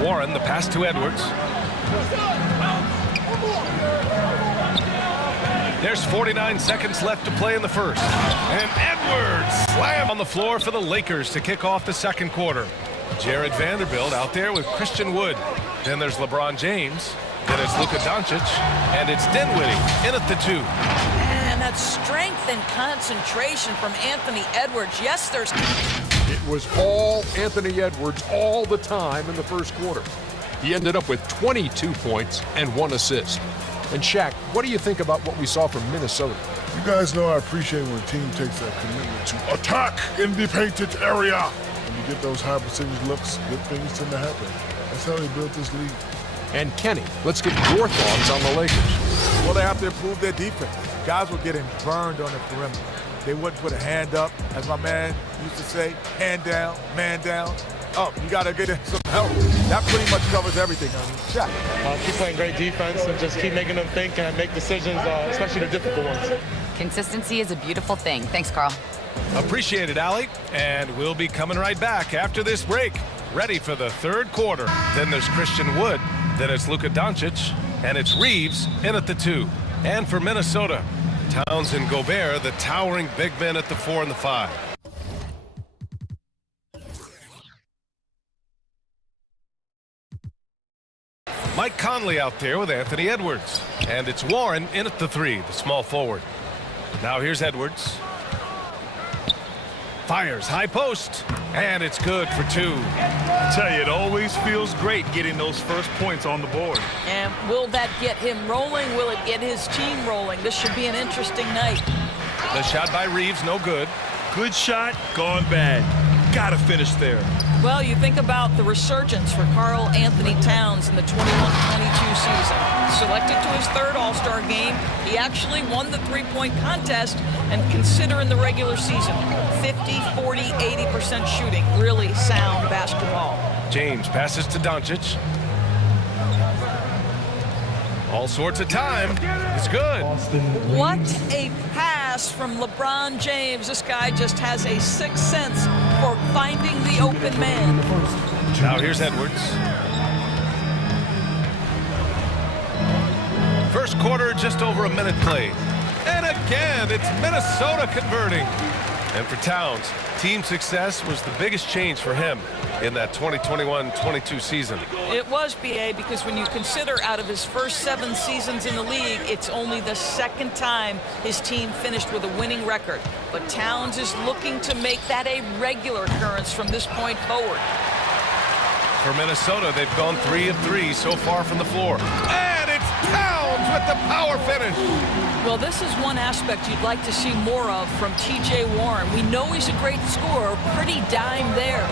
Warren, the pass to Edwards. There's 49 seconds left to play in the first. And Edwards slam on the floor for the Lakers to kick off the second quarter. Jared Vanderbilt out there with Christian Wood. Then there's LeBron James. Then it's Luka Doncic. And it's Dinwiddie in at the 2. And that strength and concentration from Anthony Edwards. Yes, there's... It was all Anthony Edwards all the time in the first quarter. He ended up with 22 points and 1 assist. And Shaq, what do you think about what we saw from Minnesota? You guys know I appreciate when a team takes that commitment to attack in the painted area. When you get those high percentage looks, good things tend to happen. That's how they built this league. And Kenny, let's get your thoughts on the Lakers. Well, they have to improve their defense. Guys were getting burned on the perimeter. They wouldn't put a hand up, as my man used to say, hand down, man down. Up, you got to get some help. That pretty much covers everything. Shaq. Keep playing great defense and just keep making them think and make decisions, especially the difficult ones. Consistency is a beautiful thing. Thanks, Carl. Appreciate it, Allie. And we'll be coming right back after this break. Ready for the third quarter. Then there's Christian Wood. Then it's Luka Doncic. And it's Reeves in at the 2. And for Minnesota, Towns and Gobert, the towering big men at the 4 and the 5. Mike Conley out there with Anthony Edwards. And it's Warren in at the 3, the small forward. Now here's Edwards. Fires high post. And it's good for 2. I tell you, it always feels great getting those first points on the board. And will that get him rolling? Will it get his team rolling? This should be an interesting night. The shot by Reeves, no good. Good shot, gone bad. Gotta finish there. Well, you think about the resurgence for Karl Anthony Towns in the 21-22 season. Selected to his 3rd All-Star game, he actually won the three-point contest, and consider in the regular season, 50, 40, 80% shooting. Really sound basketball. James passes to Doncic. All sorts of time. It's good. What a pass from LeBron James. This guy just has a sixth sense for finding the open man. Now here's Edwards. First quarter, just over a minute played. And again, it's Minnesota converting. And for Towns, team success was the biggest change for him in that 2021-22 season. It was, B.A., because when you consider out of his first 7 seasons in the league, it's only the 2nd time his team finished with a winning record. But Towns is looking to make that a regular occurrence from this point forward. For Minnesota, they've gone 3 of 3 so far from the floor. And it's Towns with the power finish. Well, this is one aspect you'd like to see more of from T.J. Warren. We know he's a great scorer, pretty dime there.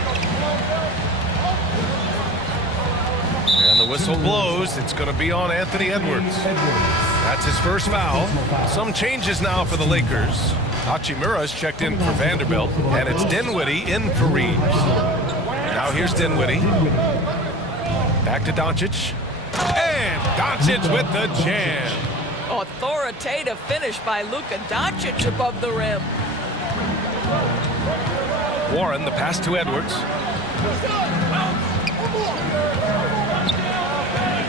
And the whistle blows. It's going to be on Anthony Edwards. That's his first foul. Some changes now for the Lakers. Hachimura's checked in for Vanderbilt, and it's Dinwiddie in for Reeves. Now here's Dinwiddie. Back to Doncic. And Doncic with the jam. Authoritative finish by Luka Doncic above the rim. Warren, the pass to Edwards.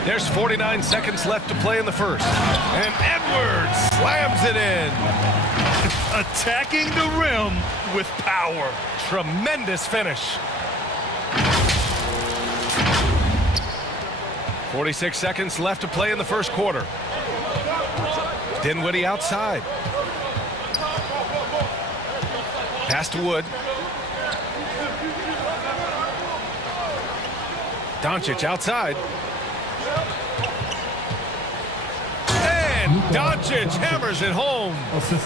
There's 49 seconds left to play in the first. And Edwards slams it in. Attacking the rim with power. Tremendous finish. 46 seconds left to play in the first quarter. Dinwiddie outside. Pass to Wood. Doncic outside. And Doncic hammers it home.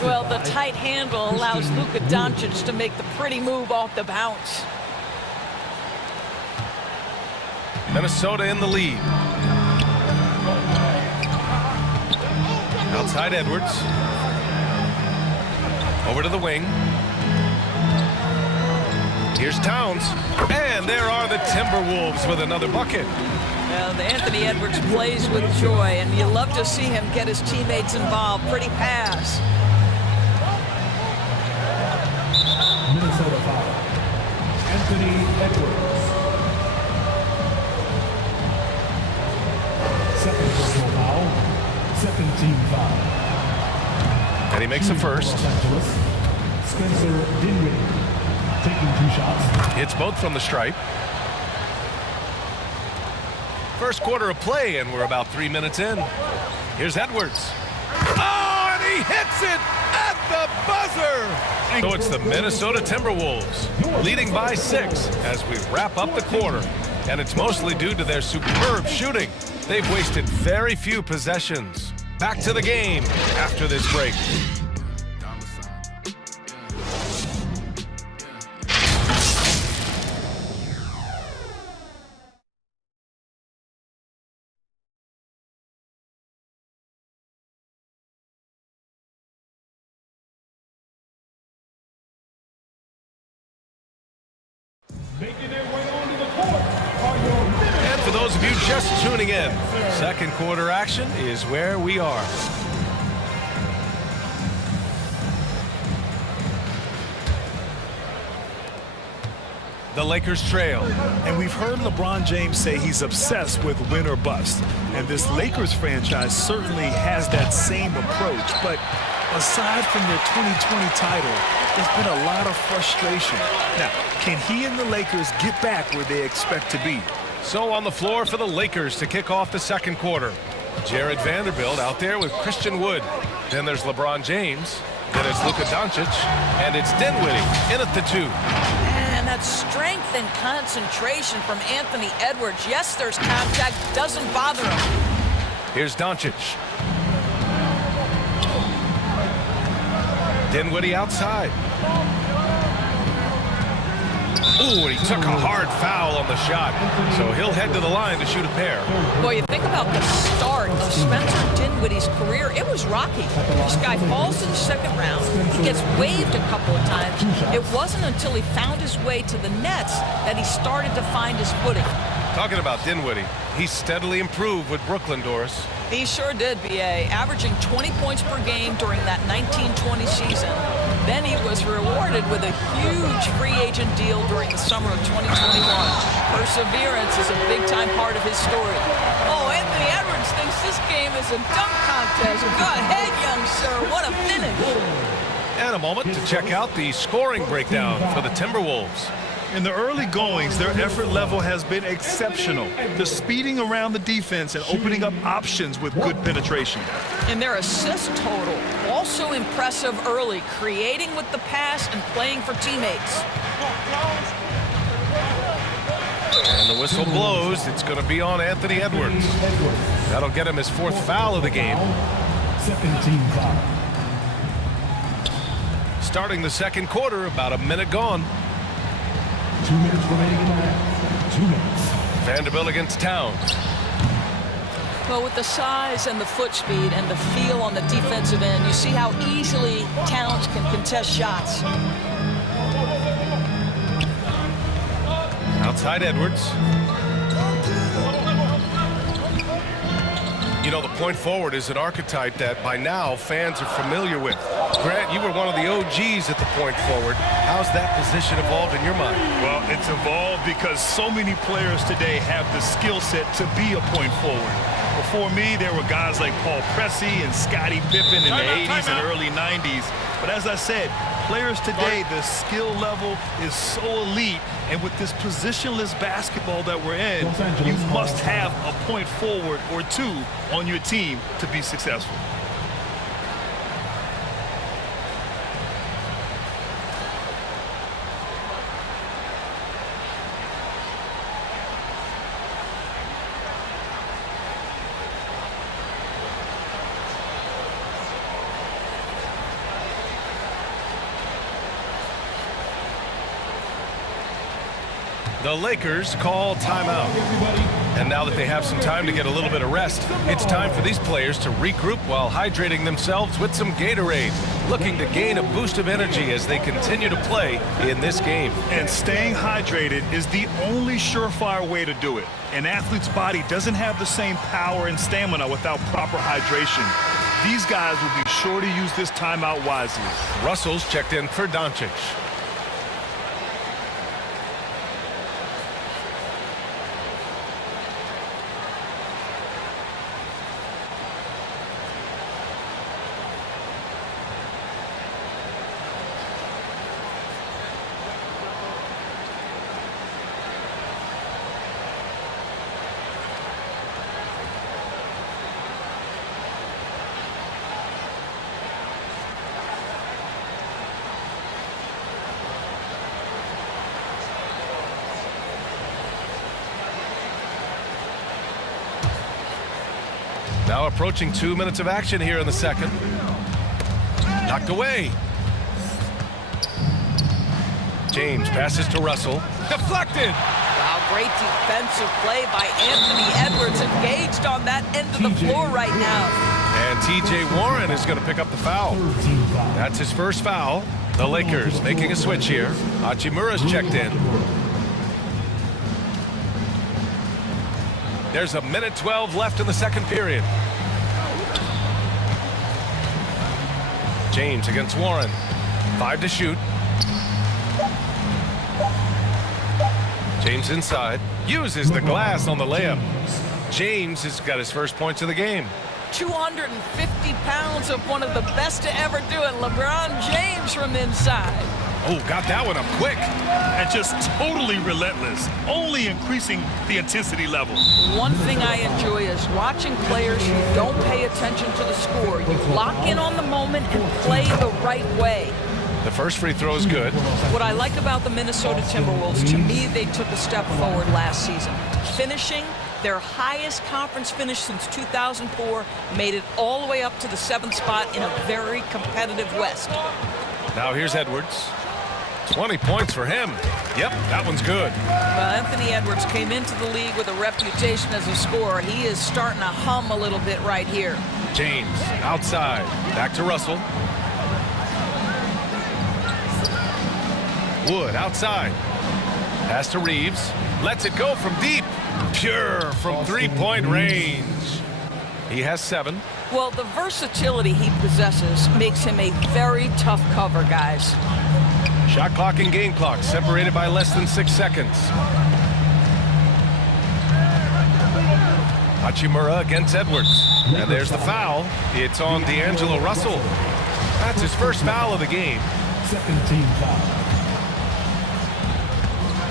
Well, the tight handle allows Luka Doncic to make the pretty move off the bounce. Minnesota in the lead. Outside Edwards. Over to the wing. Here's Towns. And there are the Timberwolves with another bucket. The Anthony Edwards plays with joy, and you love to see him get his teammates involved. Pretty pass. Minnesota foul. Anthony Edwards. Second team foul. And he makes the first. Spencer Dinwiddie taking 2 shots. Hits both from the stripe. First quarter of play, and we're about 3 minutes in. Here's Edwards. Oh, and he hits it at the buzzer! So it's the Minnesota Timberwolves, leading by 6 as we wrap up the quarter. And it's mostly due to their superb shooting. They've wasted very few possessions. Back to the game after this break. Making their way onto the court are your And for those of you just tuning in, second quarter action is where we are. The Lakers trail. And we've heard LeBron James say he's obsessed with win or bust. And this Lakers franchise certainly has that same approach. But aside from their 2020 title, there's been a lot of frustration. Now, can he and the Lakers get back where they expect to be? So on the floor for the Lakers to kick off the second quarter. Jared Vanderbilt out there with Christian Wood. Then there's LeBron James. Then it's Luka Doncic. And it's Dinwiddie in at the 2. And that strength and concentration from Anthony Edwards. Yes, there's contact. Doesn't bother him. Here's Doncic. Dinwiddie outside. Ooh, and he took a hard foul on the shot. So he'll head to the line to shoot a pair. Boy, you think about the start of Spencer Dinwiddie's career. It was rocky. This guy falls to the second round. He gets waived a couple of times. It wasn't until he found his way to the Nets that he started to find his footing. Talking about Dinwiddie, he steadily improved with Brooklyn, Doris. He sure did, B.A., averaging 20 points per game during that 1920 season. Then he was rewarded with a huge free agent deal during the summer of 2021. Perseverance is a big-time part of his story. Oh, Anthony Edwards thinks this game is a dunk contest. Go ahead, young sir. What a finish. And a moment to check out the scoring breakdown for the Timberwolves. In the early goings, their effort level has been exceptional. The speeding around the defense and opening up options with good penetration. And their assist total, also impressive early, creating with the pass and playing for teammates. And the whistle blows. It's going to be on Anthony Edwards. That'll get him his 4th foul of the game. Second team foul. Starting the second quarter, about a minute gone. 2 minutes remaining in the half. 2 minutes. Vanderbilt against Towns. Well, with the size and the foot speed and the feel on the defensive end, you see how easily Towns can contest shots. Outside Edwards. You know, the point forward is an archetype that by now fans are familiar with. Grant, you were one of the OGs at the point forward. How's that position evolved in your mind? Well, it's evolved because so many players today have the skill set to be a point forward. Before me, there were guys like Paul Pressey and Scottie Pippen in the 80s and early 90s. But as I said, players today, the skill level is so elite. And with this positionless basketball that we're in, you must have a point forward or two on your team to be successful. The Lakers call timeout. And now that they have some time to get a little bit of rest, it's time for these players to regroup while hydrating themselves with some Gatorade, looking to gain a boost of energy as they continue to play in this game. And staying hydrated is the only surefire way to do it. An athlete's body doesn't have the same power and stamina without proper hydration. These guys will be sure to use this timeout wisely. Russell's checked in for Doncic. Now approaching 2 minutes of action here in the second. Knocked away. James passes to Russell. Deflected. Wow, great defensive play by Anthony Edwards, engaged on that end of the floor right now. And T.J. Warren is going to pick up the foul. That's his first foul. The Lakers making a switch here. Hachimura's checked in. There's a minute 12 left in the second period. James against Warren. 5 to shoot. James inside. Uses the glass on the layup. James has got his first points of the game. 250 pounds of one of the best to ever do it, LeBron James from inside. Oh, got that one up quick. And just totally relentless, only increasing the intensity level. One thing I enjoy is watching players who don't pay attention to the score. You lock in on the moment and play the right way. The first free throw is good. What I like about the Minnesota Timberwolves, to me, they took a step forward last season. Finishing their highest conference finish since 2004, made it all the way up to the 7th spot in a very competitive West. Now here's Edwards. 20 points for him. Yep, that one's good. Well, Anthony Edwards came into the league with a reputation as a scorer. He is starting to hum a little bit right here. James outside. Back to Russell. Wood outside. Pass to Reeves. Lets it go from deep. Pure from three-point range. He has 7. Well, the versatility he possesses makes him a very tough cover, guys. Shot clock and game clock separated by less than 6 seconds. Hachimura against Edwards. And there's the foul. It's on D'Angelo Russell. That's his first foul of the game. Second team foul.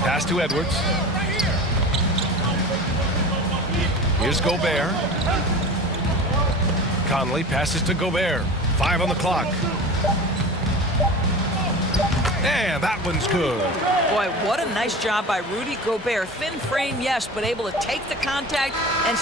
Pass to Edwards. Here's Gobert. Conley passes to Gobert. 5 on the clock. And that one's good. Boy, what a nice job by Rudy Gobert. Thin frame, yes, but able to take the contact and